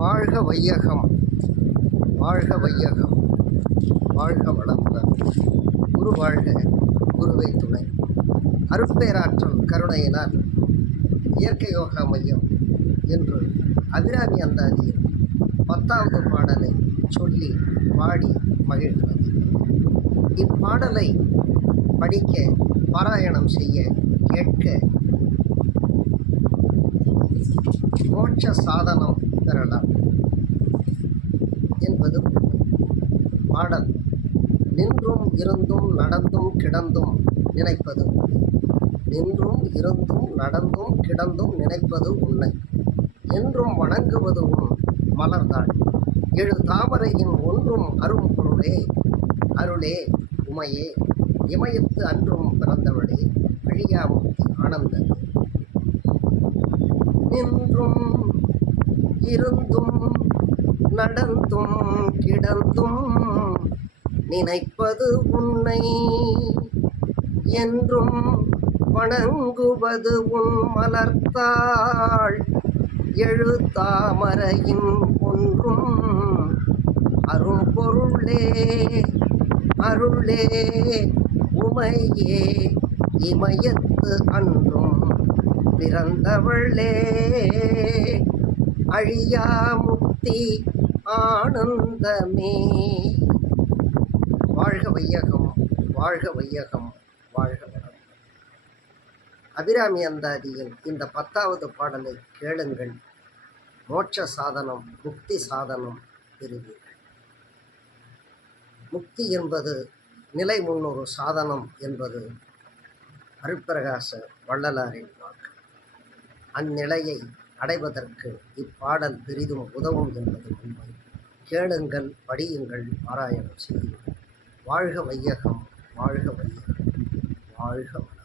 வாழ்க வையகம், வாழ்க வையகம், வாழ்க வளமுடன். குரு வாழ்க, குருவை துணை. அருட்பேராற்றல் கருணையினால் இயற்கை யோகா மையம் என்று அபிராமி அந்தாதியில் 10வது பாடலை சொல்லி பாடி மகிழ்கிறது. இப்பாடலை படிக்க, பாராயணம் செய்ய, கேட்க மோட்ச சாதனம் பெறலாம் என்பது பாடல். நின்றும் இருந்தும் நடந்தும் கிடந்தும் நினைப்பது, நின்றும் இருந்தும் நடந்தும் கிடந்தும் நினைப்பது உன்னை, என்றும் வணங்குவது உன் மலர்தாள். எழு தாமரையின் ஒன்றும் அரும் பொருளே, அருளே உமையே, இமயத்து அன்றும் பிறந்தவளே, அழியாமுக்தி ஆனந்தமே. நின்றும் இருந்தும் நடந்தும் கிடந்தும் நினைப்பது உன்னை, என்றும் வணங்குவது உன் மலர்த்தாள். எழு தாமரையின் ஒன்றும் அரும் பொருளே, அருளே உமையே, இமயத்து அன்றும் பிறந்தவளே, அழியா முக்தி ஆனந்தமே. வாழ்க வையகம், வாழ்க வையகம், வாழ்க வளம். அபிராமி அந்தாதியின் இந்த 10வது பாடலை கேளுங்கள். மோட்ச சாதனம், முக்தி சாதனம் பெறுவீர்கள். முக்தி என்பது நிலை முன்னொரு சாதனம் என்பது அருட்பிரகாச வள்ளலாரின் வாக்கு. அந்நிலையை அடைவதற்கு இப்பாடல் பெரிதும் உதவும் என்பது உண்மை. கேளுங்கள், படியுங்கள், பாராயணம் செய்யுங்கள். வாழ்க வையகம், வாழ்க வையகம், வாழ்க வளம்.